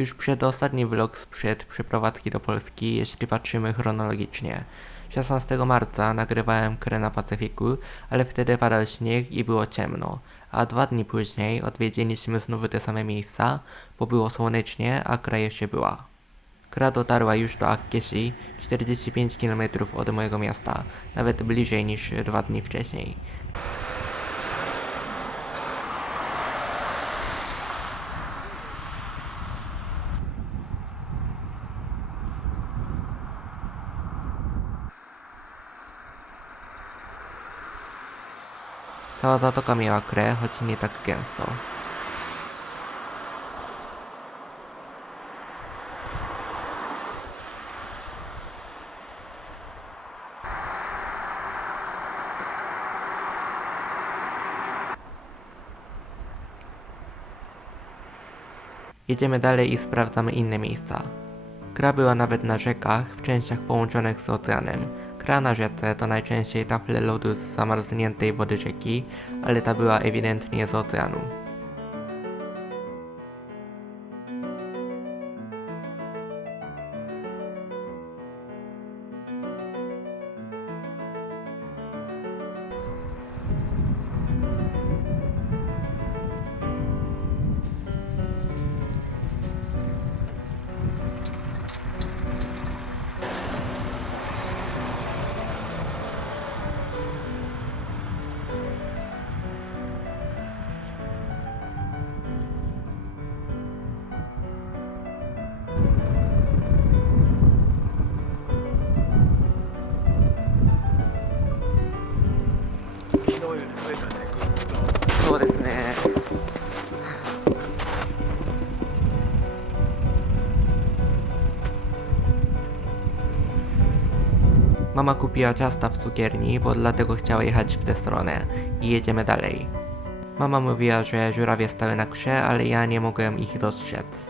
Już przedostatni vlog sprzed przeprowadzki do Polski, jeśli patrzymy chronologicznie. 16 marca nagrywałem Krę na Pacyfiku, ale wtedy padał śnieg i było ciemno. A dwa dni później odwiedziliśmy znów te same miejsca, bo było słonecznie, a Kra jeszcze była. Kra dotarła już do Akkeshi, 45 km od mojego miasta, nawet bliżej niż dwa dni wcześniej. Cała zatoka miała krę, choć nie tak gęsto. Jedziemy dalej i sprawdzamy inne miejsca. Kra była nawet na rzekach, w częściach połączonych z oceanem. Kra na rzece to najczęściej tafle lodu z zamarzniętej wody rzeki, ale ta była ewidentnie z oceanu. Mama kupiła ciasta w cukierni, bo dlatego chciała jechać w tę stronę. I jedziemy dalej. Mama mówiła, że żurawie stały na krze, ale ja nie mogłem ich dostrzec.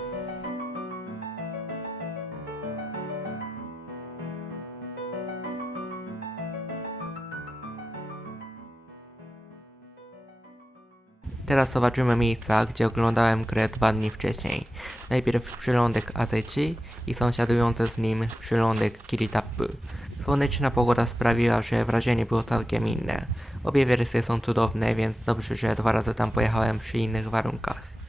Teraz zobaczymy miejsca, gdzie oglądałem grę dwa dni wcześniej. Najpierw przylądek Azechi i sąsiadujący z nim przylądek Kiritapu. Słoneczna pogoda sprawiła, że wrażenie było całkiem inne. Obie wersje są cudowne, więc dobrze, że dwa razy tam pojechałem przy innych warunkach.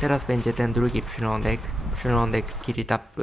Teraz będzie ten drugi przylądek, przylądek Kiritapu.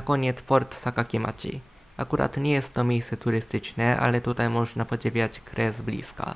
Na koniec port Sakakimachi. Akurat nie jest to miejsce turystyczne, ale tutaj można podziwiać kres bliska.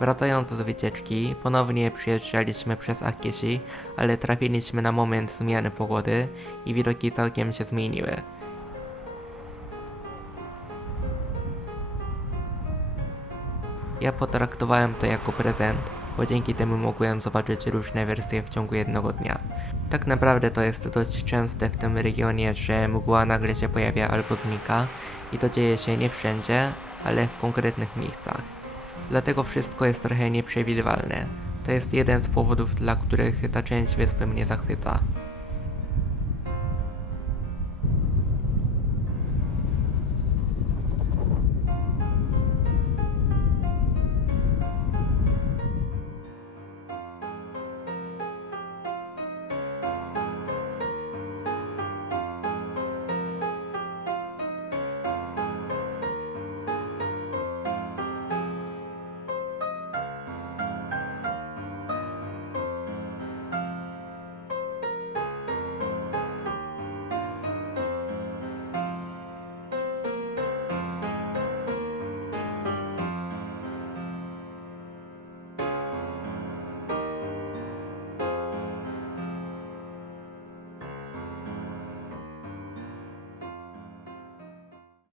Wracając z wycieczki, ponownie przyjeżdżaliśmy przez Akishi, ale trafiliśmy na moment zmiany pogody i widoki całkiem się zmieniły. Ja potraktowałem to jako prezent, bo dzięki temu mogłem zobaczyć różne wersje w ciągu jednego dnia. Tak naprawdę to jest dość częste w tym regionie, że mgła nagle się pojawia albo znika i to dzieje się nie wszędzie, ale w konkretnych miejscach. Dlatego wszystko jest trochę nieprzewidywalne. To jest jeden z powodów, dla których ta część wyspy mnie zachwyca.